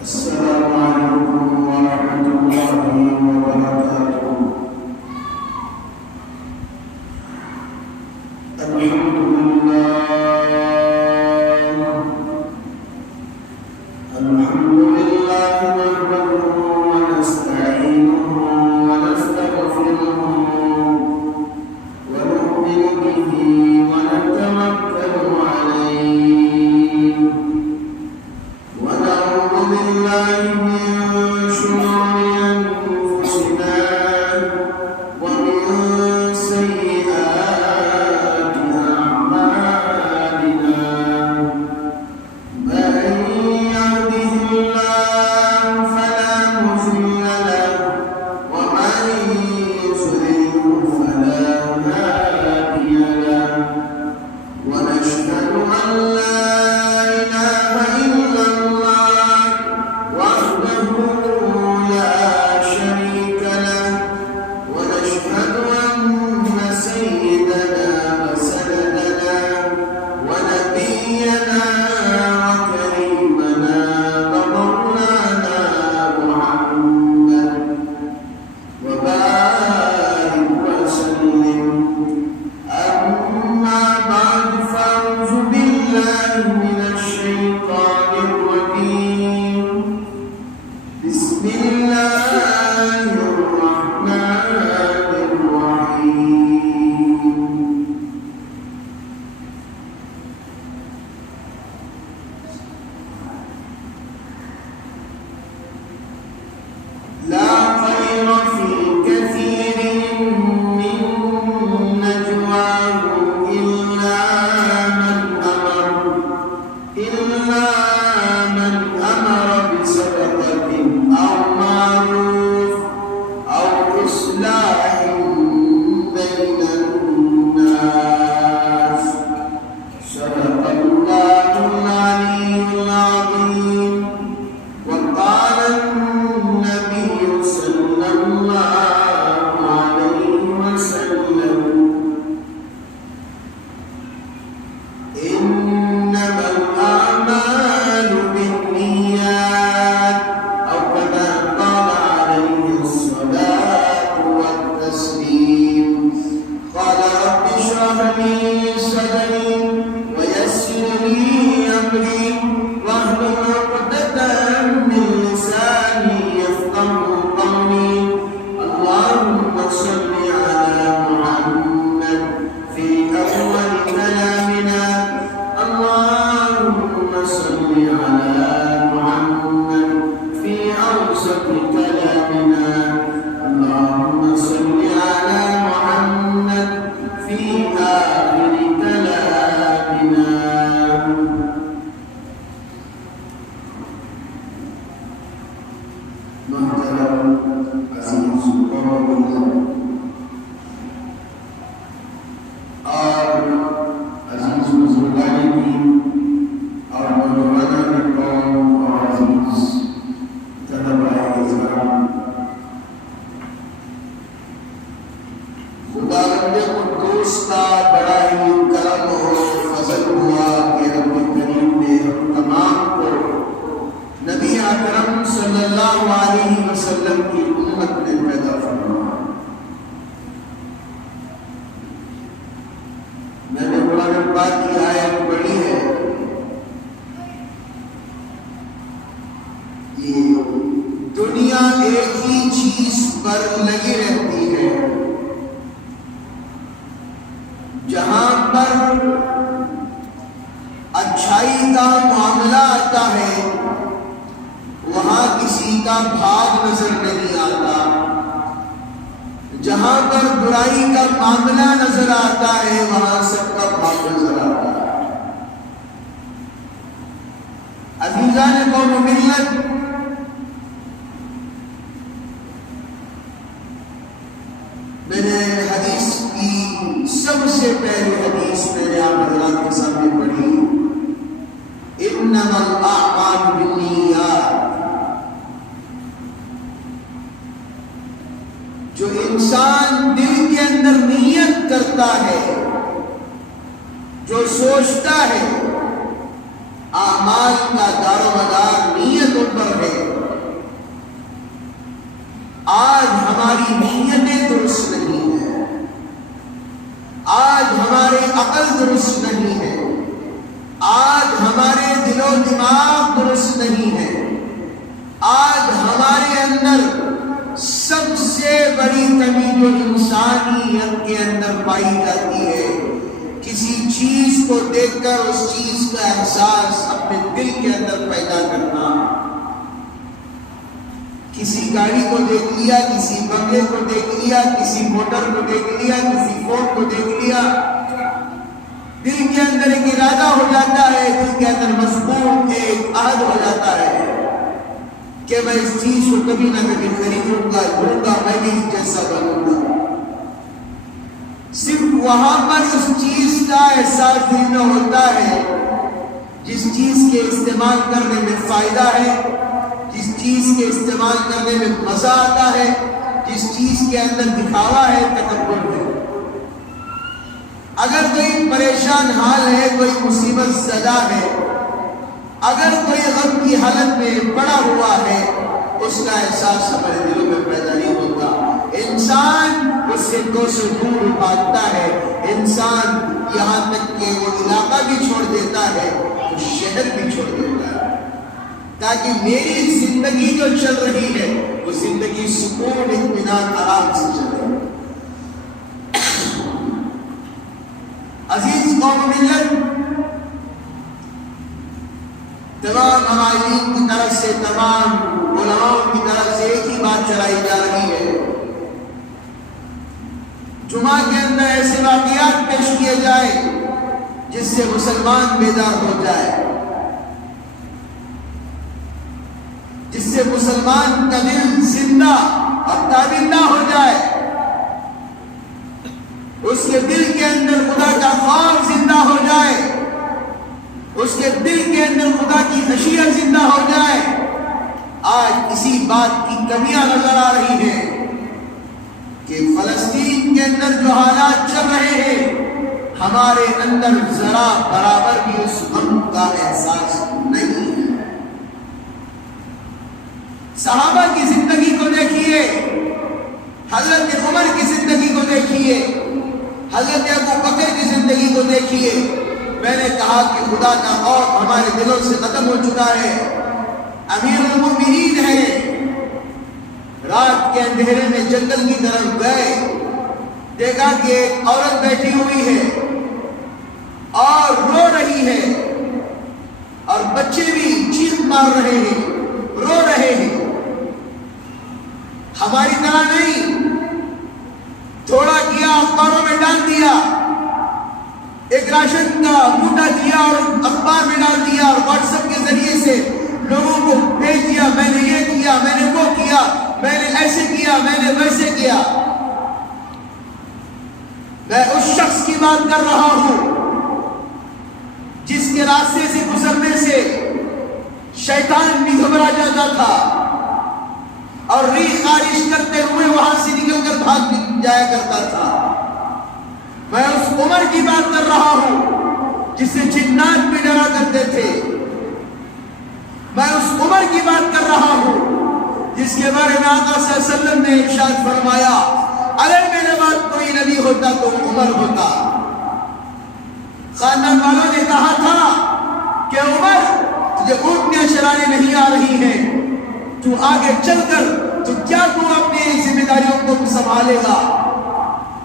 السلام عليكم ورحمة الله وبركاته. الحمد لله نحمده ونستعينه ونستغفره ونؤمن به ونتوكل عليه ونعوذ بالله من شرور أنفسنا ومن سيئات أعمالنا. من يهده الله فلا مضل له ومن يضلل فلا هادي له. ونشهد أن لا إله إلا الله وحده لا شريك له. ونشهد أن سيدنا وسندنا ونبينا وكريمنا ومولانا محمد وبارك وسلم. أما بعد فأعوذ بالله من الشيطان الرجيم. بسم الله الرحمن الرحيم. لا خير في كثير من نجواهم إلا من أمر بصدقة أو معروف أو إصلاح بين الناس. صدق الله العلي العظيم. وقال النبي صلى الله عليه وسلم: إنما الأعمال بالنيات، أو كما قال عليه الصلاة والتسليم. قال رب اشرح لي صدري ويسر لي أمري واحلل عقدة من لساني يفقهوا قولي. اللهم صل على محمد في أول كلامنا. اللهم صل على محمد في أوسط كلامنا. اللهم صل على محمد في آخر كلامنا. محترم عزیز قوم اور عزیز بزرگان دین اور نوجوانان قوم اور عزیز طلباء اکرام، خداوند قدوس کا بڑا ہی کرم اور فضل ہوا کہ رب کریم نے ہم تمام کو نبی اکرم صلی اللہ علیہ وسلم کی امت میں پیدا فرمایا. میں نے قرآن پاک کی آیت پڑھی ہے کہ دنیا ایک ہی چیز پر لگی رہتی ہے. جہاں پر اچھائی کا معاملہ آتا ہے وہاں کسی کا بھاگ نظر نہیں آتا. جہاں پر برائی کا معاملہ نظر آتا ہے وہاں سب کا بھاگ نظر آتا ہے. عزیزان قوم و ملت، میں نے حدیث کی سب سے پہلی حدیث میں نے آپ حضرات کے سامنے پڑھی: انما الاعمال بالنیات. جو انسان دل کے اندر نیت کرتا ہے، جو سوچتا ہے، اعمال کا دار و مدار نیتوں پر ہے. آج ہماری نیتیں درست نہیں ہیں، آج ہمارے عقل درست نہیں ہے، آج ہمارے دل و دماغ درست نہیں ہے، آج ہمارے اندر سب سے بڑی کمی جو انسانیت کے اندر پائی جاتی ہے، کسی چیز کو دیکھ کر اس چیز کا احساس اپنے دل کے اندر پیدا کرنا۔ کسی گاڑی کو دیکھ لیا، کسی بنگلے کو دیکھ لیا، کسی موٹر کو دیکھ لیا، کسی فون کو دیکھ لیا، دل کے اندر ایک ارادہ ہو جاتا ہے، دل کے اندر مضبوط ایک عہد ہو جاتا ہے کہ میں اس چیز کو کبھی نہ کبھی خریدوں گا، لوں گا، میں بھی جیسا بنوں گا۔ صرف وہاں پر اس چیز کا احساس دل میں ہوتا ہے جس چیز کے استعمال کرنے میں فائدہ ہے، جس چیز کے استعمال کرنے میں مزہ آتا ہے، جس چیز کے اندر دکھاوا ہے، تکبر ہے۔ اگر کوئی پریشان حال ہے، کوئی مصیبت زدہ ہے، اگر کوئی غم کی حالت میں پڑا ہوا ہے، اس کا احساس ہمارے دلوں میں پیدا نہیں ہوتا۔ انسان اس سے کوسوں دور بھاگتا ہے، انسان یہاں تک کہ وہ علاقہ بھی چھوڑ دیتا ہے، وہ شہر بھی چھوڑ دیتا ہے، تاکہ میری زندگی جو چل رہی ہے وہ زندگی سکون، اطمینان، آرام سے چلے۔ عزیز قوم ملت، تمام عوائد کی طرف سے، تمام علماء کی طرف سے ایک ہی بات چلائی جا رہی ہے، جمعہ کے اندر ایسے واقعات پیش کیے جائے جس سے مسلمان بیدار ہو جائے، جس سے مسلمان کا دل زندہ اور تابندہ ہو جائے، اس کے دل کے اندر خدا کا خوف زندہ ہو جائے، اس کے دل کے اندر خدا کی خشیت زندہ ہو جائے۔ آج اسی بات کی کمیاں نظر آ رہی ہیں کہ فلسطین کے اندر جو حالات چل رہے ہیں، ہمارے اندر ذرا برابر بھی اس غم کا احساس نہیں ہے۔ صحابہ کی زندگی کو دیکھیے، حضرت عمر کی زندگی کو دیکھیے، حضرت ابو بکر کی زندگی کو دیکھیے۔ میں نے کہا کہ خدا کا خوف ہمارے دلوں سے ختم ہو چکا ہے۔ امیر المومنین ہیں، رات کے اندھیرے میں جنگل کی طرف گئے، دیکھا کہ ایک عورت بیٹھی ہوئی ہے اور رو رہی ہے، اور بچے بھی چیخ مار رہے ہیں، رو رہے ہیں۔ ہماری طرح نہیں، تھوڑا کیا اخباروں میں ڈال دیا، ایک راشن کا موٹا کیا اور اخبار میں ڈال دیا، اور واٹس ایپ کے ذریعے سے لوگوں کو بھیج دیا، میں نے یہ کیا، میں نے وہ کیا، میں نے ایسے کیا، میں نے ویسے کیا۔ میں اس شخص کی بات کر رہا ہوں جس کے راستے سے گزرنے سے شیطان بھی گھبرا جاتا تھا اور ریح خارش کرتے ہوئے وہاں سے نکل کر بھاگ جایا کرتا تھا۔ میں اس عمر کی بات کر رہا ہوں جس سے جنات بھی ڈرا کرتے تھے۔ میں اس عمر کی بات کر رہا ہوں جس کے بارے میں آقا صلی اللہ علیہ وسلم نے ارشاد فرمایا، اگر میرے بعد کوئی نبی ہوتا تو عمر ہوتا۔ خاندان والوں نے کہا تھا کہ عمر، تجھے اونٹنیاں چلانے نہیں آ رہی ہیں، تو آگے چل کر تو کیا تو اپنی ذمہ داریوں کو سنبھالے گا؟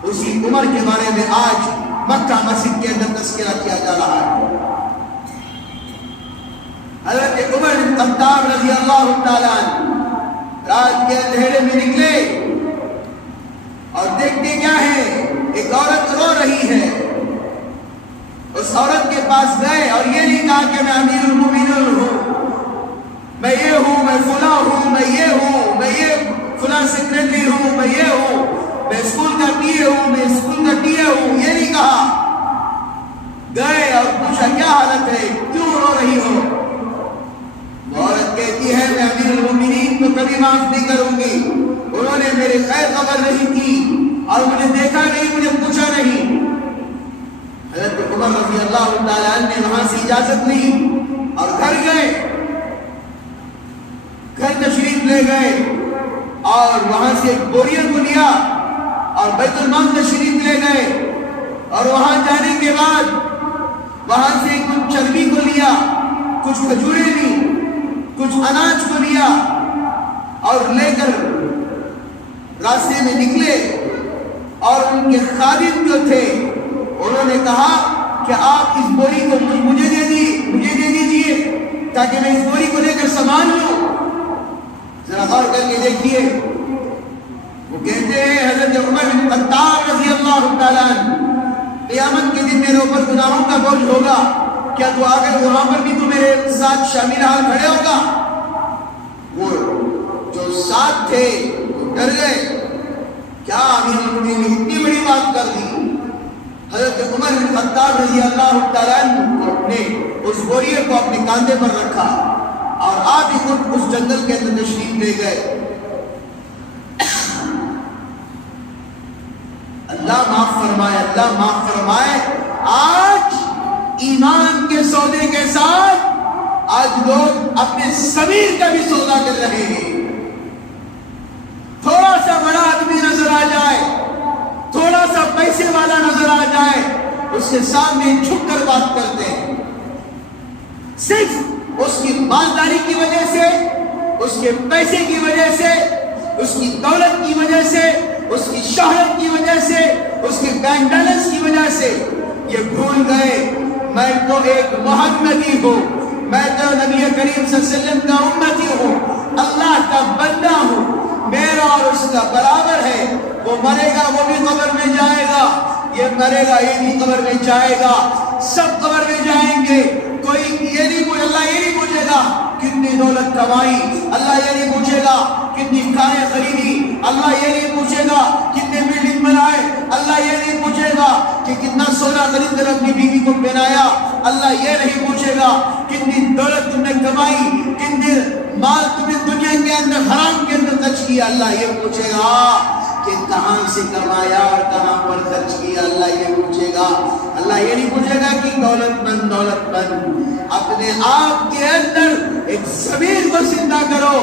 اسی عمر کے بارے میں آج مکہ مسجد کے اندر تذکرہ کیا جا رہا ہے۔ حضرت عمر بن خطاب رضی اللہ تعالیٰ عنہ رات کے اندھیرے میں نکلے اور دیکھتے کیا ہے، ایک عورت رو رہی ہے۔ اس عورت کے پاس گئے اور یہ نہیں کہا کہ میں امیر المومنین ہوں، میں یہ ہوں، میں فلاں ہوں، میں یہ ہوں، میں یہ فلاں سیکرٹری ہوں، میں یہ ہوں، میں اسکول کا ٹی اے ہوں، میں اسکول کا ٹی اے ہوں، یہ نہیں کہا۔ گئے اور پوچھا کیا حالت ہے، کیوں رو رہی ہو؟ وہ عورت کہتی ہے میں امیر المومنین کو کبھی معاف نہیں کروں گی، انہوں نے میری خیر خبر نہیں کی اور مجھے دیکھا نہیں، مجھے پوچھا نہیں۔ حضرت عمر رضی اللہ تعالیٰ عنہ نے وہاں سے اجازت لی اور گھر گئے، گھر تشریف لے گئے اور وہاں سے ایک بوریے کو لیا اور بیت المال شریف لے گئے، اور وہاں جانے کے بعد وہاں سے کچھ چربی کو لیا، کچھ کھجوریں لی، کچھ اناج کو لیا اور لے کر راستے میں نکلے، اور ان کے خادم جو تھے انہوں نے کہا کہ آپ اس بوری کو مجھے دے دیجیے تاکہ میں اس بوری کو لے کر سامان لوں۔ ذرا غور کر کے دیکھیے، وہ کہتے ہیں حضرت عمر بن خطاب رضی اللہ تعالیٰ عنہ، قیامت کے دن میرے اوپر گناہوں کا بوجھ ہوگا، کیا تو آ کر وہاں پر بھی تو میرے ساتھ شامل حال کھڑے ہوگا؟ وہ جو ساتھ تھے وہ ڈر گئے، کیا امیر المومنین نے اتنی بڑی بات کر دی؟ حضرت عمر بن خطاب رضی اللہ تعالیٰ عنہ کو اپنے اس بوریے کو اپنے کاندھے پر رکھا اور آپ ہی خود اس جنگل کے اندر تشریف لے گئے۔ اللہ معاف فرمائے، اللہ معاف فرمائے، آج ایمان کے سودے کے ساتھ آج لوگ اپنے ضمیر کا بھی سودا کر رہے ہیں۔ تھوڑا سا بڑا آدمی نظر آ جائے، تھوڑا سا پیسے والا نظر آ جائے، اس کے سامنے جھک کر بات کرتے ہیں، صرف اس کی مالداری کی وجہ سے، اس کے پیسے کی وجہ سے، اس کی دولت کی وجہ سے، اس کی شہرت کی وجہ سے، اس کے بینک بیلنس کی وجہ سے یہ بھول گئے میں تو ایک محمدی ہوں، میں تو نبی کریم صلی اللہ علیہ وسلم کا امتی ہوں، اللہ کا بندہ ہوں، میرا اور اس کا برابر ہے۔ وہ مرے گا وہ بھی قبر میں جائے گا، یہ مرے گا یہ بھی قبر میں جائے گا، سب قبر میں جائیں گے۔ کوئی یہ نہیں پوچھے، اللہ یہ نہیں پوچھے گا کتنی دولت کمائی، اللہ یہ نہیں پوچھے گا کتنی کاریں خریدی، اللہ یہ نہیں پوچھے گا کتنے بلڈنگ بنائے، اللہ یہ نہیں پوچھے گا کہ کتنا سونا خرید کر اپنی بیوی کو پہنایا، اللہ یہ نہیں پوچھے گا کتنی دولت تم نے کمائی، کتنے مال تم نے دنیا کے اندر حرام کے اندر خرچ کیا، اللہ یہ پوچھے گا کہ کہاں سے کمایا اور کہاں پر خرچ کیا، اللہ یہ پوچھے گا۔ اللہ یہ نہیں پوچھے گا کہ دولت مند اپنے آپ کے اندر ایک ضمیر کو زندہ کرو،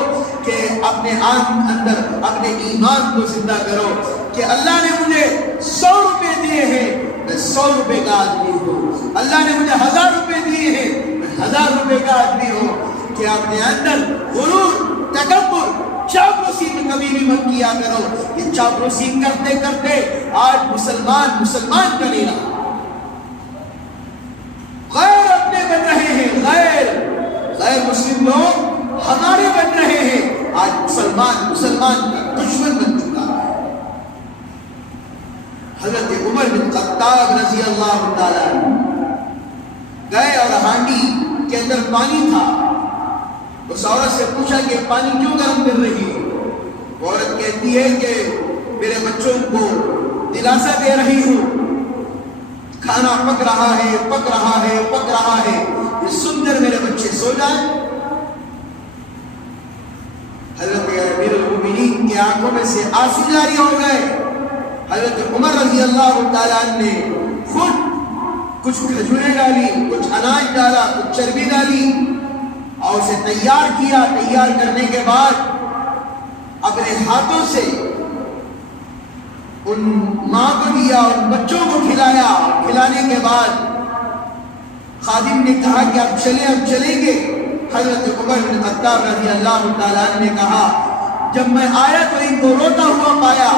کہ اپنے اندر اپنے ایمان کو زندہ کرو کہ اللہ نے مجھے 100 روپے دیے ہیں، میں 100 روپے کا آدمی ہوں، اللہ نے مجھے 1000 روپے دیے ہیں، میں 1000 روپے کا آدمی ہوں۔ کہ اپنے اندر غرور، تکبر، چاپلوسی میں کبھی بھی مت کیا کرو۔ یہ چاپلوسی کرتے کرتے آج مسلمان کا نہیں رہا، غیر اپنے بن رہے ہیں، غیر مسلم لوگ ہمارے بن رہے ہیں۔ آج مسلمان کا دشمن بن چکا ہے۔ حضرت عمر بن خطاب رضی اللہ تعالیٰ گئے اور ہانڈی کے اندر پانی تھا، اس عورت سے پوچھا کہ پانی کیوں گرم کر رہی ہے؟ وہ عورت کہتی ہے کہ میرے بچوں کو دلاسا دے رہی ہوں، کھانا پک رہا ہے، یہ سن کر میرے بچے سو جائیں۔ حضرت امیر المومنین کی آنکھوں میں سے آنسو جاری ہو گئے۔ حضرت عمر رضی اللہ تعالیٰ عنہ نے خود کچھ کھجوریں ڈالی، کچھ اناج ڈالا، کچھ چربی ڈالی اور اسے تیار کیا۔ تیار کرنے کے بعد اپنے ہاتھوں سے ان ماں کو دیا، ان بچوں کو کھلایا۔ کھلانے کے بعد خادم نے کہا کہ اب چلیں گے۔ حضرت عمر بن خطاب رضی اللہ تعالیٰ عنہ نے کہا جب میں آیا تو ان کو روتا ہوا پایا،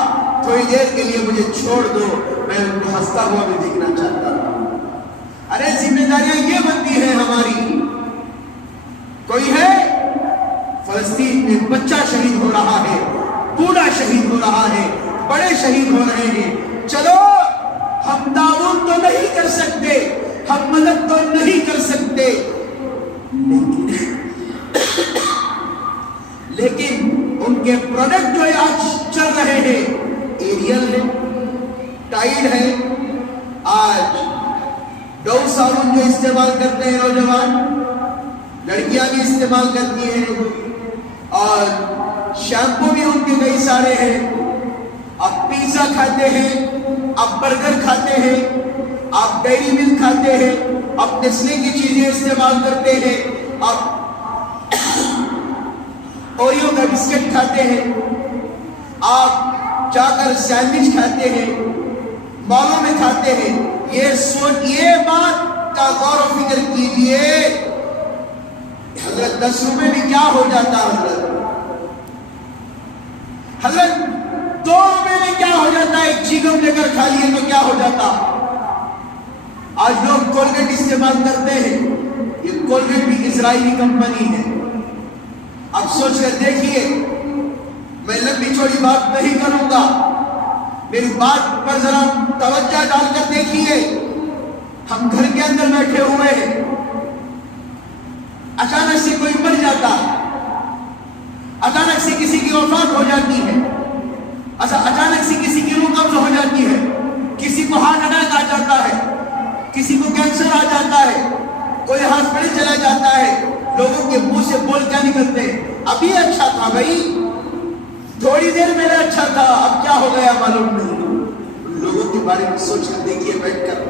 تھوڑی دیر کے لیے مجھے چھوڑ دو، میں ان کو ہنستا ہوا بھی دیکھنا چاہتا ہوں۔ ارے ذمہ داریاں یہ بنتی ہیں ہماری۔ کوئی ہے فلسطین میں بچہ شہید ہو رہا ہے، بوڑھا شہید ہو رہا ہے، بڑے شہید ہو رہے ہیں، چلو ہم تعاون تو نہیں کر سکتے، ہم مدد تو نہیں کر سکتے، لیکن ان کے پروڈکٹ جو آج چل رہے ہیں ایریل ہے، ٹائیڈ ہے، آج ڈو صابن جو استعمال کرتے ہیں نوجوان، لڑکیاں بھی استعمال کرتی ہیں، اور شیمپو بھی ان کے کئی سارے ہیں۔ آپ پیزا کھاتے ہیں، آپ برگر کھاتے ہیں، آپ ڈیری ملک کھاتے ہیں، آپ نیسلے کی چیزیں استعمال کرتے ہیں، آپ اوریو کا بسکٹ کھاتے ہیں، آپ جا کر سینڈوچ کھاتے ہیں، مالوں میں کھاتے ہیں، یہ بات کا غور و فکر کیجئے، حضرت 10 روپے میں کیا ہو جاتا، حضرت 2 روپے میں کیا ہو جاتا، ایک چیگم لے کر کھا لیے تو کیا ہو جاتا۔ آج لوگ کولگیٹ استعمال کرتے ہیں، یہ کولگیٹ بھی اسرائیلی کمپنی ہے۔ اب سوچ کر دیکھیے، میں لمبی چوڑی بات نہیں کروں گا، میری بات پر ذرا توجہ ڈال کر دیکھیے۔ ہم گھر کے اندر بیٹھے ہوئے ہیں، اچانک سے کوئی مر جاتا ہے، اچانک سے کسی کی وفات ہو جاتی ہے، اچانک سے کسی کی روح قبض ہو جاتی ہے، کسی کو ہارٹ اٹیک آ جاتا ہے، کسی کو کینسر آ جاتا ہے، کوئی ہاسپٹل چلا جاتا ہے، لوگوں کے منہ سے بول کیا نکلتے ہیں، ابھی اچھا تھا بھائی، تھوڑی دیر میرا اچھا تھا، اب کیا ہو گیا معلوم نہیں۔ ان لوگوں کے بارے میں سوچ کر دیکھیے، بیٹھ کر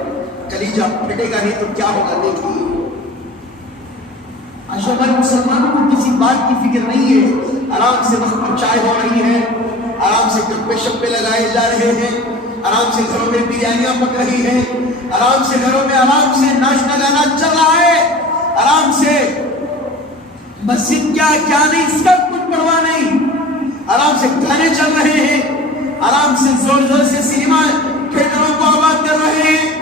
کلیجہ پھٹے گا نہیں تو کیا ہوگا دیکھیے۔ آج ہمارے مسلمانوں کو کسی بات کی فکر نہیں ہے، آرام سے وقت پر چائے ہو رہی ہے، آرام سے گپے شپے لگائے جا رہے ہیں، آرام سے گھروں میں بریانیاں پک رہی ہیں، آرام سے گھروں میں آرام سے ناشتہ گانا چل رہا ہے، آرام سے مسجد کیا نہیں سب کچھ پرواہ نہیں، آرام سے گانے چل رہے ہیں، آرام سے زور زور سے سینما تھیٹروں کو آباد کر رہے ہیں۔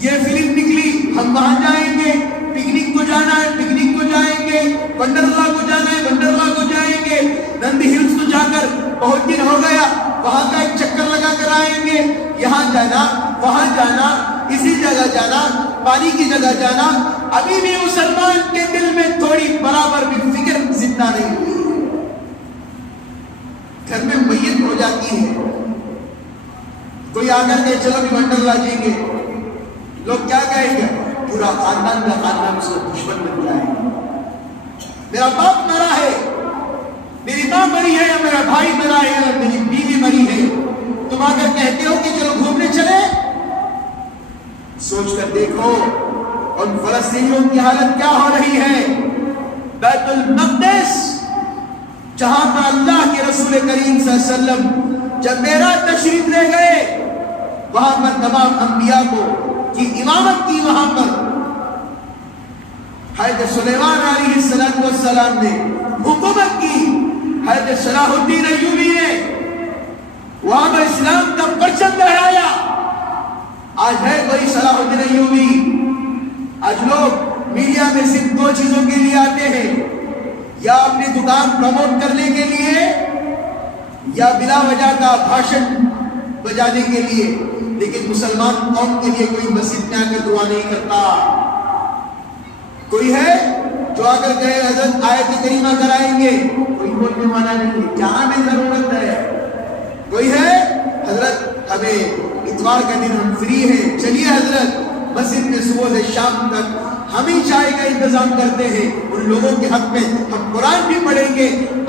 یہ فلم نکلی، ہم وہاں جائیں گے، پکنک کو جانا ہے پکنک کو جائیں گے، ونڈرلا کو جانا ہے ونڈرلا کو جائیں گے، نندی ہلز کو جا کر بہت دن ہو گیا، وہاں کا ایک چکر لگا کر آئیں گے، یہاں جانا وہاں جانا، اسی جگہ جانا، پانی کی جگہ جانا۔ ابھی بھی مسلمان کے دل میں تھوڑی برابر بھی فکر زندہ نہیں ہوئی ہے۔ گھر میں میت ہو جاتی ہے، کوئی آ کر کے چلو بھی ونڈرلا جائیں گے، لوگ کیا کہیں گے، پورا خاندان کا خاندان اس کو دشمن بن جائے گا۔ میرا باپ مرا ہے، میری ماں مری ہے، یا میرا بھائی مرا ہے، یا میری بیوی مری ہے، تم آ کر کہتے ہو کہ چلو گھومنے چلے۔ سوچ کر دیکھو ان فلسطینیوں کی حالت کیا ہو رہی ہے۔ بیت المقدس جہاں پر اللہ کے رسول کریم صلی اللہ علیہ وسلم جب معراج تشریف لے گئے، وہاں پر تمام انبیاء کو کی امامت کی، وہاں پر حضرت سلیمان علیہ السلام نے حکومت کی، حضرت صلاح الدین ایوبی نے وہاں پر اسلام کا پرچم لہرایا۔ آج ہے کوئی صلاح الدین ایوبی؟ آج لوگ میڈیا میں صرف 2 چیزوں کے لیے آتے ہیں، یا اپنی دکان پروموٹ کرنے کے لیے، یا بلا وجہ کا بھاشن بجانے کے لیے، لیکن مسلمان قوم کے لیے کوئی مسجد میں آ کر دعا نہیں کرتا۔ کوئی ہے جو آ کر کہے حضرت آیت کریمہ کرائیں گے، کوئی بولنے والا نہیں، جہاں میں ضرورت ہے۔ کوئی ہے حضرت ہمیں اتوار کا دن ہم فری ہیں، چلیے حضرت مسجد میں صبح سے شام تک ہم ہی چائے کا انتظام کرتے ہیں، ان لوگوں کے حق میں ہم قرآن بھی پڑھیں گے،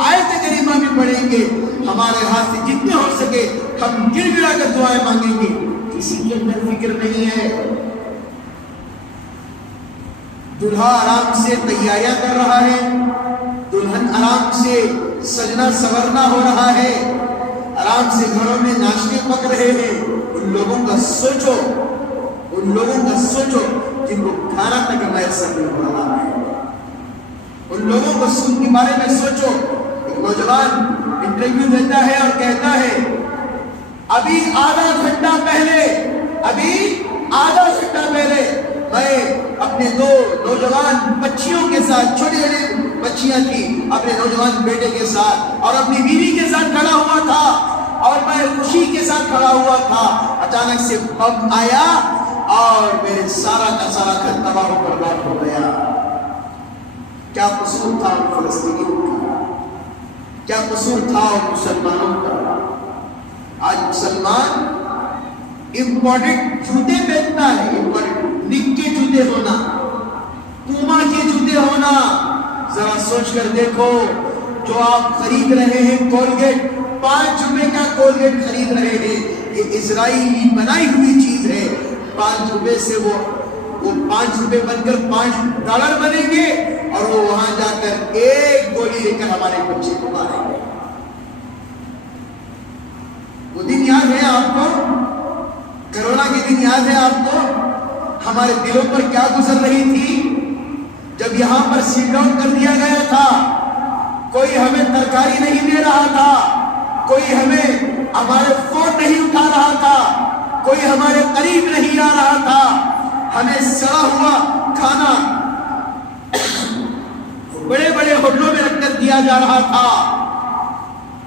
آیت کریمہ بھی پڑھیں گے، ہمارے ہاتھ سے جتنے ہو سکے ہم گر گرا کر دعائیں مانگیں گے۔ کسی کے اندر فکر نہیں ہے۔ دلہا آرام سے تیاریاں کر رہا ہے، دلہن آرام سے سجنا سورنا ہو رہا ہے، آرام سے گھروں میں ناشتے پک رہے ہیں۔ ان لوگوں کا سوچو، ان لوگوں کا سوچو جن کو کھانا تک میسر نہیں ہو رہا ہے۔ ان لوگوں کو سن کے بارے میں سوچو۔ ایک نوجوان انٹرویو دیتا ہے اور کہتا ہے ابھی آدھا گھنٹہ پہلے میں اپنے 2 نوجوان بچیوں کے ساتھ، چھوٹی چھوٹی بچیاں تھی، اپنے نوجوان بیٹے کے ساتھ اور اپنی بیوی کے ساتھ کھڑا ہوا تھا، اور میں خوشی کے ساتھ کھڑا ہوا تھا، اچانک سے بم آیا اور میرے سارا کا سارا گھر تباہ و برباد ہو گیا۔ کیا قصور تھا ان فلسطینیوں کا؟ کیا قصور تھا ان مسلمانوں کا؟ آج مسلمان امپورٹنٹ جوتے پہنتا ہے، امپورٹنٹ نک کے جوتے ہونا، پوما کے جوتے ہونا۔ ذرا سوچ کر دیکھو، جو آپ خرید رہے ہیں کولگیٹ، 5 روپے کا کولگیٹ خرید رہے ہیں، یہ اسرائیلی بنائی ہوئی چیز ہے۔ 5 روپے سے وہ 5 روپے بن کر $5 بنیں گے، اور وہ وہاں جا کر 1 گولی لے کر ہمارے بچے کو ماریں گے۔ وہ دن یاد ہے آپ کو؟ کرونا کے دن یاد ہے آپ کو؟ ہمارے دلوں پر کیا گزر رہی تھی جب یہاں پر سیٹ ڈاؤن کر دیا گیا تھا؟ کوئی ہمیں ترکاری نہیں دے رہا تھا، کوئی ہمیں ہمارے فون نہیں اٹھا رہا تھا، کوئی ہمارے قریب نہیں آ رہا تھا، ہمیں سڑا ہوا کھانا بڑے بڑے ہوٹلوں میں رکھ کر دیا جا رہا تھا،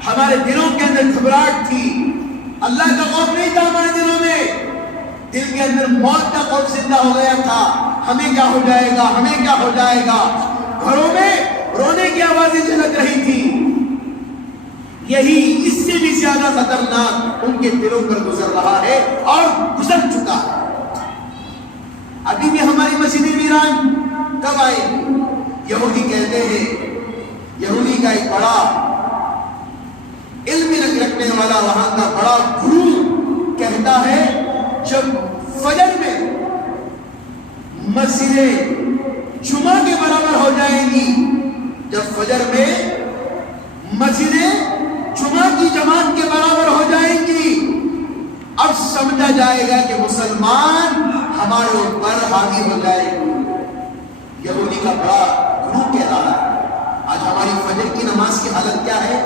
ہمارے دلوں کے اندر گھبراہٹ تھی، اللہ کا خوف نہیں تھا ہمارے دلوں میں، دل کے اندر موت کا خوف زندہ ہو گیا تھا، ہمیں کیا ہو جائے گا، ہمیں کیا ہو جائے گا، گھروں میں رونے کی آوازیں جھلک رہی تھی۔ یہی اس سے بھی زیادہ خطرناک ان کے دلوں پر گزر رہا ہے اور گزر چکا ہے۔ ابھی بھی ہماری مسجدیں ویران کب آئے گی؟ یہودی کہتے ہیں، یہودی کا ایک بڑا علم رکھنے والا وہاں کا بڑا گرو کہتا ہے جب فجر میں مسجدیں جمعہ کے برابر ہو جائیں گی، جب فجر میں مسجدیں جمعہ کی جماعت کے برابر ہو جائیں گی، اب سمجھا جائے گا کہ مسلمان ہمارے اوپر حاوی ہو جائے گی۔ یہودی کا بڑا گرو کہہ رہا ہے۔ آج ہماری فجر کی نماز کی حالت کیا ہے؟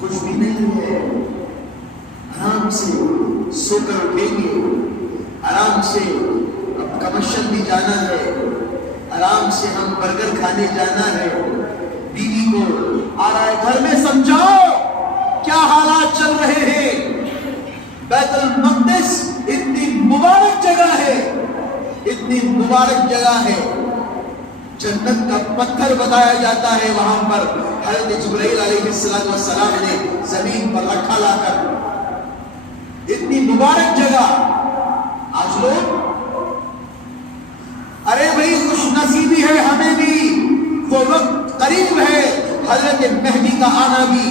کچھ بھی نہیں ہے۔ آرام سے سو کر اٹھیں گے، آرام سے اب کمرشل بھی جانا ہے، آرام سے ہم برگر کھانے جانا ہے، بیوی کو آ رہا ہے گھر میں سمجھاؤ کیا حالات چل رہے ہیں۔ بیت المقدس اتنی مبارک جگہ ہے، اتنی مبارک جگہ ہے، جنت کا پتھر بتایا جاتا ہے وہاں پر حضرت جبرائیل علیہ السلام نے زمین پر رکھا لا کر، اتنی مبارک جگہ۔ آج لوگ ارے بھائی خوش نصیبی ہے ہمیں بھی، وہ وقت قریب ہے، حضرت مہدی کا آنا بھی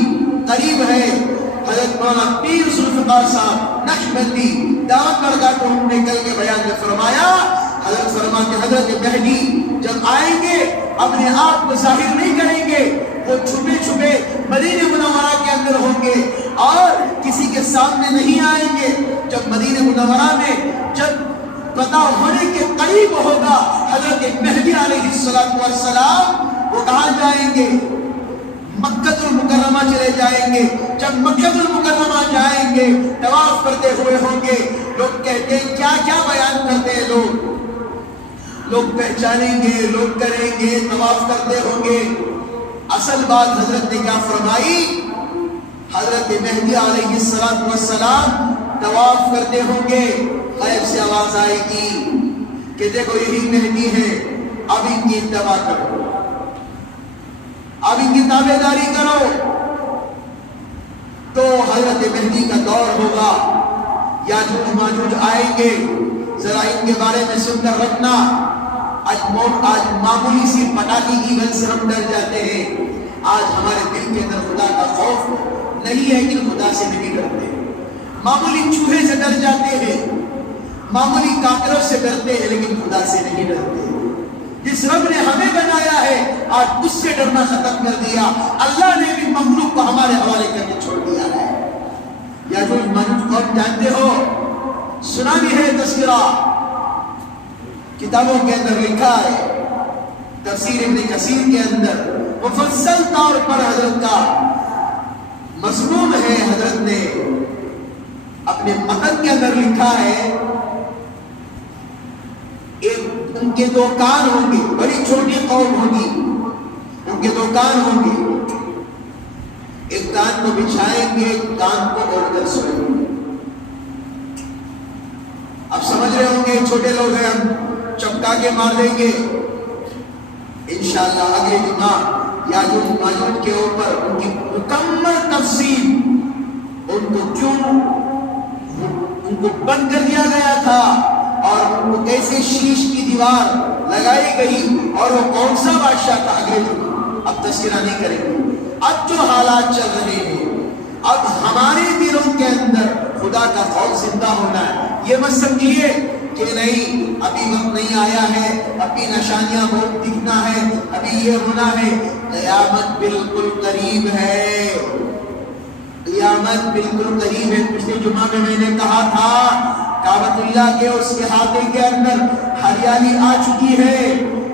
قریب ہے۔ حضرت مولانا پیر ذوالفقار صاحب نقشبندی دعوت بارگاہ کو ہم نے کل کے بیان میں فرمایا، حضرت فرماتے حضرت مہدی جب آئیں گے اپنے آپ کو ظاہر نہیں کریں گے، وہ چھپے چھپے مدینہ منورہ کے اندر ہوں گے اور کسی کے سامنے نہیں آئیں گے۔ جب مدینہ منورہ میں جب پتہ ہونے کے قریب ہوگا حضرت مہدی علیہ السلام، وہ کہاں جائیں گے؟ مکہ المکرمہ چلے جائیں گے۔ جب مکہ المکرمہ جائیں گے طواف کرتے ہوئے ہوں گے، لوگ کہتے ہیں کیا کیا بیان کرتے ہیں لوگ پہچانیں گے، لوگ کریں گے، طواف کرتے ہوں گے۔ اصل بات حضرت نے کیا فرمائی؟ حضرت مہدی علیہ السلام طواف کرتے ہوں گے، غیب سے آواز آئے گی کہ دیکھو یہی مہدی ہے، اب ان کی اتباع کرو، اب ان کی تابع داری کرو۔ تو حضرت مہدی کا دور ہوگا، یاجوج ماجوج آئیں گے، ذرا ان کے بارے میں سن کر رکھنا۔ آج معمولی سی پٹاخے کی گن سے ہم ڈر جاتے ہیں، آج ہمارے دل کے اندر خدا کا خوف نہیں ہے کہ خدا سے نہیں ڈرتے، معمولی چوہے سے ڈر جاتے ہیں، معمولی کاکروچ سے ڈرتے ہیں، لیکن خدا سے نہیں ڈرتے۔ جس رب نے ہمیں بنایا ہے آج اس سے ڈرنا ختم کر دیا، اللہ نے بھی مخلوق کو ہمارے حوالے کر کے چھوڑ دیا ہے۔ یاجوج ماجوج کون جانتے ہو؟ سنا بھی ہے تذکرہ، کتابوں کے اندر لکھا ہے، تفسیر ابن کثیر کے اندر مفصل طور پر حضرت کا مضمون ہے، حضرت نے اپنے متن کے اندر لکھا ہے، ان کے دو کان ہوں گے، بڑی چھوٹی قوم ہوگی، ان کے دو کان ہوں گے، ایک کان کو بچھائیں گے، ایک کان کو اوڑھ کر سوئیں گے۔ اب سمجھ رہے ہوں گے چھوٹے لوگ ہیں، ہم چمکا کے مار دیں گے انشاءاللہ۔ اگلے جمعہ یاجوج ماجوج کے اوپر ان کی مکمل تفصیل، ان کو کیوں ان کو بند کر دیا گیا تھا اور ان کو کیسے شیش کی دیوار لگائی گئی اور وہ کون سا بادشاہ تھا، اگلے جمعہ اب تذکرہ نہیں کریں گے۔ اب جو حالات چل رہے ہیں، اب ہمارے دلوں کے اندر خدا کا خوف زندہ ہونا ہے۔ یہ مت سمجھیے کہ نہیں ابھی وقت نہیں آیا ہے، ابھی نشانیاں بہت دکھنا ہے، ابھی یہ ہونا ہے، قیامت بالکل قریب ہے۔ قیامت بالکل قریب ہے. پچھلے جمعہ میں نے کہا تھا کعبۃ اللہ کے اس احاطے کے اندر ہریالی آ چکی ہے.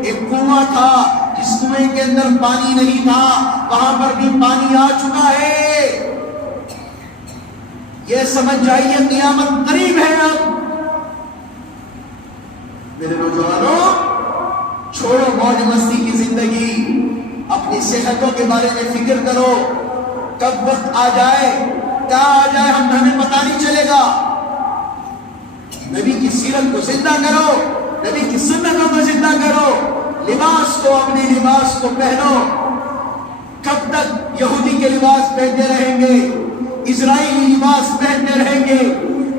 ایک کنواں تھا جس کنویں کے اندر پانی نہیں تھا, وہاں پر بھی پانی آ چکا ہے. یہ سمجھ جائیے قیامت قریب ہے. اب میرے نوجوانوں, چھوڑو موج مستی کی زندگی, اپنی صحتوں کے بارے میں فکر کرو. کب وقت آ جائے, کیا آ جائے, ہمیں پتہ نہیں چلے گا. نبی کی سیرت کو زندہ کرو, نبی کی سنتوں کو زندہ کرو. لباس کو, اپنے لباس کو پہنو. کب تک یہودی کے لباس پہنتے رہیں گے, اسرائیلی لباس پہنتے رہیں گے؟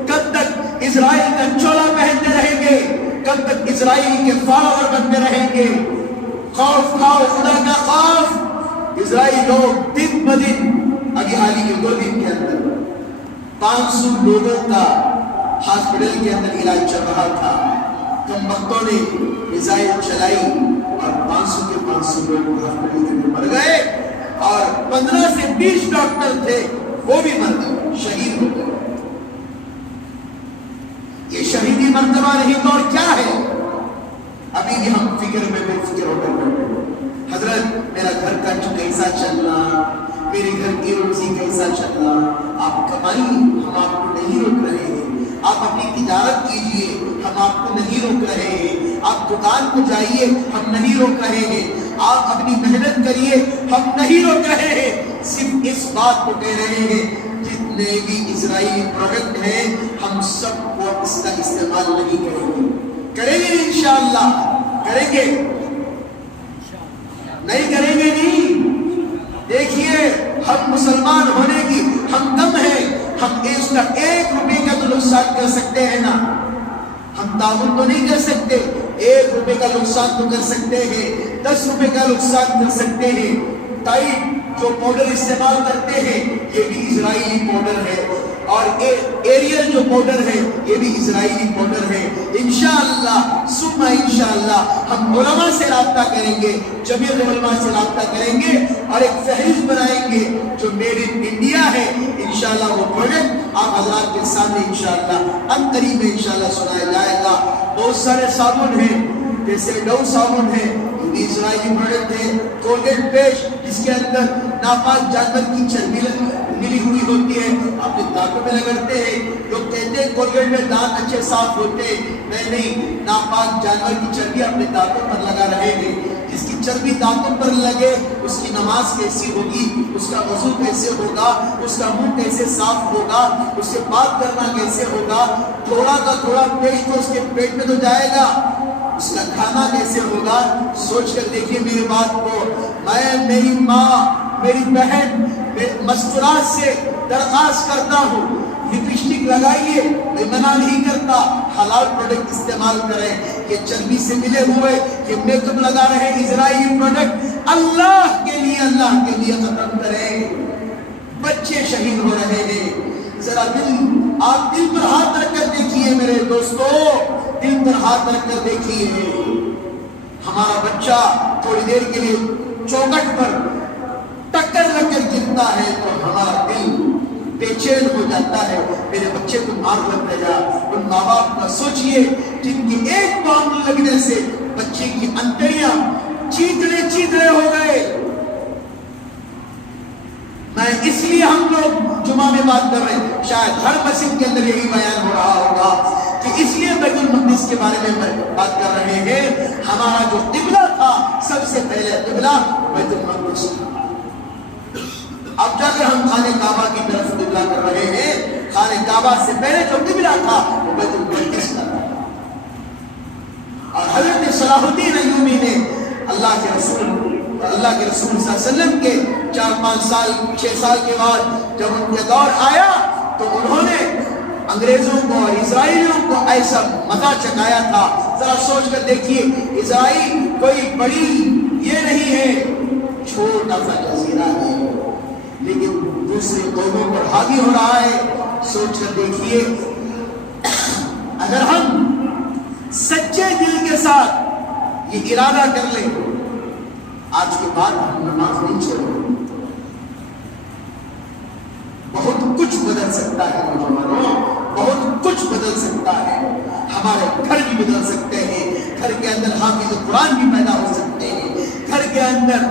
کب تک اسرائیل کا چولا پہنتے رہیں گے؟ کب تک اسرائیل کے فالوور بنتے رہیں گے؟ خوف کھاؤ, خدا کا خوف. اسرائیل لوگ دن بدن, ابھی حال ہی کے 2 دن کے اندر 500 لوگوں کا ہاسپٹل کے اندر علاج چل رہا تھا. کم وقتوں نے میزائل چلائی اور 500 کے 500 لوگ ہاسپٹل کے اندر مر گئے, اور 15 سے 20 ڈاکٹر تھے وہ بھی مر گئے, شہید ہو گئے. یہ شہیدی مرتبہ نہیں تو اور کیا ہے؟ ابھی بھی ہم فکر میں بے فکر ہو کر بیٹھے. حضرت میرا گھر کا کیسا چلنا, میرے گھر کی روزی کیسا چلنا. آپ کمائی, ہم آپ کو نہیں روک رہے ہیں. آپ اپنی تجارت کیجئے, ہم آپ کو نہیں روک رہے ہیں. آپ دکان کو جائیے, ہم نہیں روک رہے ہیں. آپ اپنی محنت کریے, ہم نہیں روک رہے ہیں. صرف اس بات کو کہہ رہے ہیں جتنے بھی اسرائیلی پروڈکٹ ہیں ہم سب کو اس کا استعمال نہیں کریں گے. کریں گے انشاءاللہ, کریں گے, نہیں کریں گے نہیں. دیکھیے ہم مسلمان ہونے کی ہم کم ہیں, ہم اس کا 1 روپے کا تو نقصان کر سکتے ہیں نا. ہم تعاون تو نہیں کر سکتے, 1 روپے کا نقصان تو کر سکتے ہیں, 10 روپے کا نقصان کر سکتے ہیں. ٹائٹ جو پاؤڈر استعمال کرتے ہیں یہ بھی اسرائیلی پاؤڈر ہے, اور ایریل جو پاؤڈر ہے یہ بھی اسرائیلی پاؤڈر ہے. انشاءاللہ ثم انشاءاللہ ہم علماء سے رابطہ کریں گے, جمیعت علماء سے رابطہ کریں گے, اور ایک فہرست بنائیں گے جو میڈ ان انڈیا ہے. انشاءاللہ وہ پروڈکٹ آپ حضرات کے سامنے انشاءاللہ ان قریب میں انشاءاللہ سنایا جائے گا. بہت سارے صابن ہیں, جیسے ڈو صابن ہے, یہ بھی اسرائیلی پروڈکٹ ہے. کولگیٹ پیسٹ جس کے اندر ناپاک جانور کی چربی ملی ہوئی ہوتی ہے, اپنے دانتوں میں لگاتے ہیں. لوگ کہتے ہیں کولگیٹ میں دانت اچھے صاف ہوتے ہیں, نہیں, ناپاک جانور کی چربی اپنے دانتوں پر لگا رہے ہیں. جس کی چربی دانتوں پر لگے اس کی نماز کیسی ہوگی, اس کا وضو کیسے ہوگا, اس کا منہ کیسے صاف ہوگا, اس سے بات کرنا کیسے ہوگا. تھوڑا کا تھوڑا پیسٹ تو اس کے پیٹ میں تو جائے گا, اس کا کھانا کیسے ہوگا. سوچ کر دیکھیے میری بات کو. میں, میری ماں, میری بہن, مسکرات سے درخواست کرتا ہوں, لپسٹک لگائیے, میں منع نہیں کرتا, حلال پروڈکٹ استعمال کریں. یہ چربی سے ملے ہوئے یہ میک اپ لگا رہے اسرائیلی پروڈکٹ اللہ کے لیے ختم کریں. بچے شہید ہو رہے ہیں. ذرا آپ دل پر ہاتھ رکھ کر دیکھیے میرے دوستو, دل پر ہاتھ رکھ کر دیکھیے. ہمارا بچہ تھوڑی دیر کے لیے چوکٹ پر ٹکر لگ کر گرتا ہے تو ہمارا دل بے چین ہو جاتا ہے. میرے بچے کو مار لگ گیا. ان ماں باپ کا سوچئے جن کی ایک بام لگنے سے بچے کی انتڑیاں چیتڑے ہو گئے. میں اس لیے ہم لوگ جمعہ میں بات کر رہے ہیں, شاید ہر مسجد کے اندر یہی بیان ہو رہا ہوگا کہ اس لیے بیت المقدس کے بارے میں بات کر رہے ہیں. ہمارا جو قبلہ تھا, سب سے پہلے قبلہ بیت المقدس تھا. اب جا کر ہم خانہ کعبہ کی طرف قبلہ کر رہے ہیں. خانہ کعبہ سے پہلے جو قبلہ تھا وہ بیت المقدس تھا. اور حضرت صلاح الدین ایوبی نے اللہ کے رسول صلی اللہ علیہ وسلم کے 4-5 سال 6 سال کے بعد جب ان کے دور آیا تو انہوں نے انگریزوں کو اور اسرائیلیوں کو ایسا مزہ چکایا تھا. ذرا سوچ کر دیکھیے, اسرائیل کوئی بڑی یہ نہیں ہے, چھوٹا سا جزیرہ ہے, لیکن دوسرے قوموں پر حاوی ہو رہا ہے. سوچ کر دیکھیے, اگر ہم سچے دل کے ساتھ یہ ارادہ کر لیں, آج کے بعد ہم نماز نہیں چھوڑیں. بہت سکتا ہے نوجوانوں، بہت کچھ بدل سکتا ہے. ہمارے گھر بھی بدل سکتے ہیں، گھر کے اندر حافظ قرآن بھی پیدا ہو سکتے ہیں، گھر کے اندر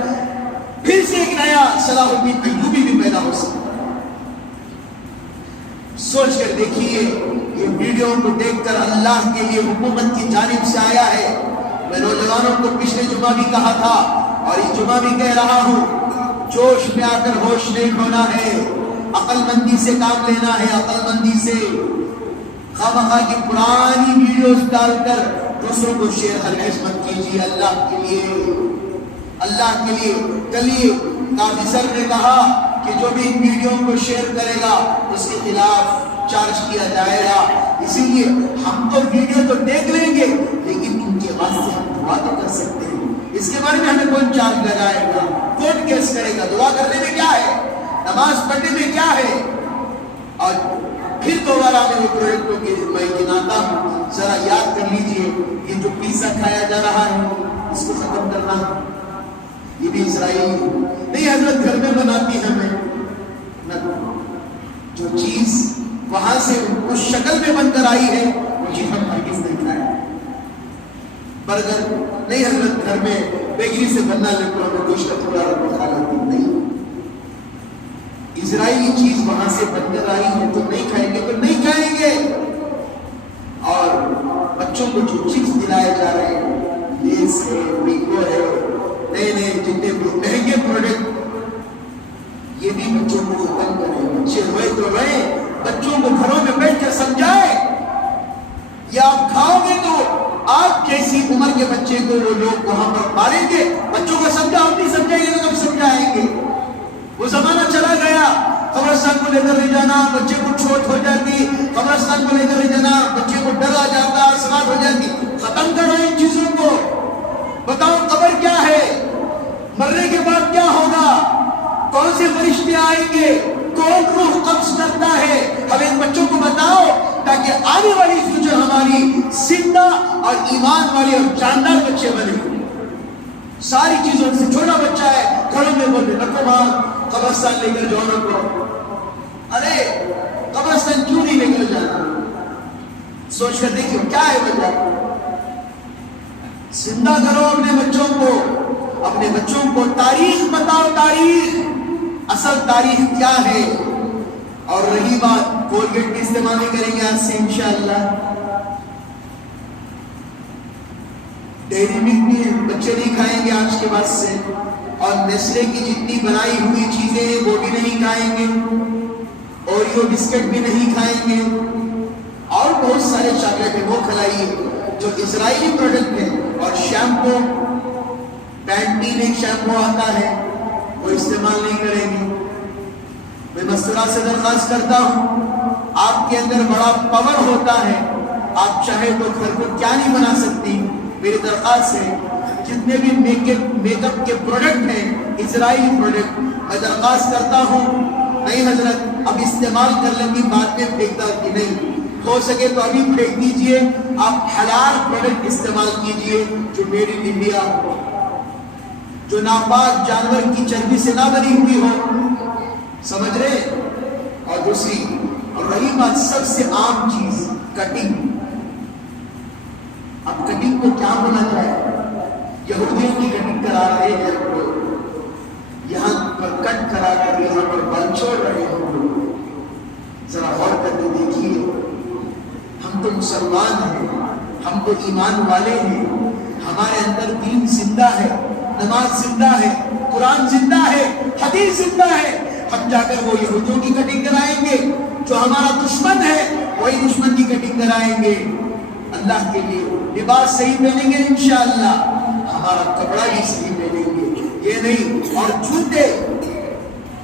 پھر سے ایک نیا صلاح الدین ایوبی بھی پیدا ہو سکتا ہے. سوچ کر دیکھیے، یہ ویڈیو کو دیکھ کر اللہ کے لیے حکومت کی جانب سے آیا ہے. میں نوجوانوں کو پچھلے جمعہ بھی کہا تھا اور اس جمعہ بھی کہہ رہا ہوں، جوش میں آ کر ہوش نہیں کھونا ہے، عقل مندی سے کام لینا ہے، عقل مندی سے. خواہ کی پرانی ویڈیوز ڈال کر دوسروں کو شیئر ہرگز مت کیجیے. اللہ کے لیے، اللہ کے لیے. کل ہی قاضی سر نے کہا کہ جو بھی ان ویڈیو کو شیئر کرے گا اس کے خلاف چارج کیا جائے گا. اسی لیے ہم تو ویڈیو تو دیکھ لیں گے لیکن ان کے واسطے ہم دعا تو کر سکتے ہیں. اس کے بارے میں ہمیں کون چارج لگائے گا، کون کیس کرے گا؟ دعا کرنے میں کیا ہے، نماز پڑھنے میں کیا ہے. اور پھر دوبارہ میں وہ پروجیکٹ کو میں گناتا ہوں، ذرا یاد کر لیجئے، یہ جو پیزا کھایا جا رہا ہے اس کو ختم کرنا، یہ بھی اسرائیل نہیں. حضرت گھر میں بناتی ہے، میں جو چیز وہاں سے اس شکل میں بن کر آئی ہے وہ چیز ہم ہرگز نہیں کھائیں. برگر نہیں حضرت گھر میں بیکری سے بننا لیکن ہمیں گوشت کا تھوڑا رکھو کھا لیتے نہیں. اسرائیلی چیز وہاں سے بن کر آئی ہے تو نہیں کھائیں گے، تو نہیں کھائیں گے. اور بچوں کو جو چپس دلائے جا رہے ہیں، لیس ہے، ویگو ہے، نئے نئے جتنے مہنگے پروڈکٹ، یہ بھی بچوں کو ختم کریں. بچے روئے تو روئے، بچوں کو گھروں میں بیٹھ کر سمجھائے. یا آپ کھاؤ گے تو آپ جیسی عمر کے بچے کو وہ لوگ وہاں پر ماریں گے. بچوں کو سمجھا، ہم نہیں سمجھائیں گے تو کب سمجھائیں گے؟ وہ زمانہ چلا گیا. قبرستان کو لے کر لے جانا، بچے کو چوٹ ہو جاتی، قبرستان کو لے کر لے جانا، بچے کو ڈر آ جاتا، سماعت ہو جاتی. ختم کرو ان چیزوں کو. بتاؤ قبر کیا ہے، مرنے کے بعد کیا ہوگا، کون سے فرشتے آئیں گے، کون روح قبض کرتا ہے، ہمیں ان بچوں کو بتاؤ تاکہ آنے والی فیوچر ہماری زندہ اور ایمان والی اور جاندار بچے بنے. ساری چیزوں سے چھوٹا بچہ ہے گھروں میں بولتے رکھو ماں قبرستان لے کر جاؤ کو. ارے قبرستان کیوں نہیں لے کر جانا؟ سوچ کر دیکھیے کیا ہے وجہ. زندہ کرو اپنے بچوں کو، اپنے بچوں کو تاریخ بتاؤ، تاریخ، اصل تاریخ کیا ہے. اور رہی بات کولگیٹ بھی استعمال نہیں کریں گے آج سے انشاءاللہ. ڈیری ملک بھی بچے نہیں کھائیں گے آج کے بعد سے. اور نیسلے کی جتنی بنائی ہوئی چیزیں ہیں وہ بھی نہیں کھائیں گے. اوریو بسکٹ بھی نہیں کھائیں گے. اور بہت سارے چاکلیٹ ہیں وہ کھلائیے جو اسرائیلی پروڈکٹ ہے. اور شیمپو، پینٹین ایک شیمپو آتا ہے وہ استعمال نہیں کریں گے. میں مستورہ سے درخواست کرتا ہوں، آپ کے اندر بڑا پاور ہوتا ہے، آپ چاہے تو گھر کو کیا نہیں بنا سکتی. میری درخواست ہے جتنے بھی میک اپ کے پروڈکٹ ہیں اسرائیلی پروڈکٹ، میں درخواست کرتا ہوں نہیں حضرت اب استعمال کر لیں گی بعد میں پھینکتا کہ نہیں، ہو سکے تو ابھی پھینک دیجئے. آپ حلال پروڈکٹ استعمال کیجئے جو میڈ ان انڈیا ہو، جو ناپاک جانور کی چربی سے نہ بنی ہوئی ہو. سمجھ رہے؟ اور دوسری اور رہی بات سب سے عام چیز کٹنگ. اب کٹنگ کو کیا بولا جائے؟ یہودیوں کی کٹنگ کرا رہے ہیں یہاں پر کٹ کرا کر یہاں پر بال چھوڑ رہے ہیں. ذرا غور کر کے دیکھیے، ہم تو مسلمان ہیں، ہم تو ایمان والے ہیں، ہمارے اندر دین زندہ ہے، نماز زندہ ہے، قرآن زندہ ہے، حدیث زندہ ہے. ہم جا کر وہ یہودیوں کی کٹنگ کرائیں گے، جو ہمارا دشمن ہے وہی دشمن کی کٹنگ کرائیں گے. اللہ کے لیے لباس صحیح پہنیں گے انشاءاللہ، ہمارا کپڑا بھی صحیح پہنیں گے، یہ نہیں. اور جوتے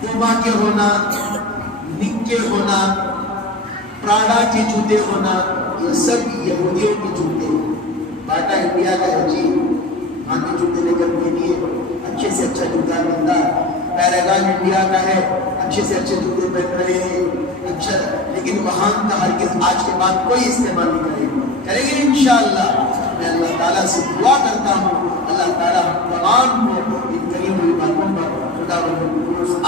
پوما کے ہونا، نک کے ہونا، پراڈا کے جوتے ہونا، یہ سب یہودیوں کے جوتے ہیں. باٹا انڈیا کا ہے جی، وہاں کے جوتے لے کر پہنیے، اچھے سے اچھا جوتا ملتا ہے. پیراگان انڈیا کا ہے، اچھے سے اچھے جوتے پہن رہے ہیں اچھا، لیکن وہاں کا ہرگز آج کے بعد کوئی استعمال نہیں کریں گے انشاءاللہ. میں اللہ تعالیٰ سے دعا کرتا ہوں اللہ تعالیٰ تمام کو ان کریم ہوئی باتوں پر خدا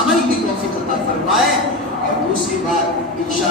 عمل کی توفیق عطا فرمائے. اور دوسری بات انشاءاللہ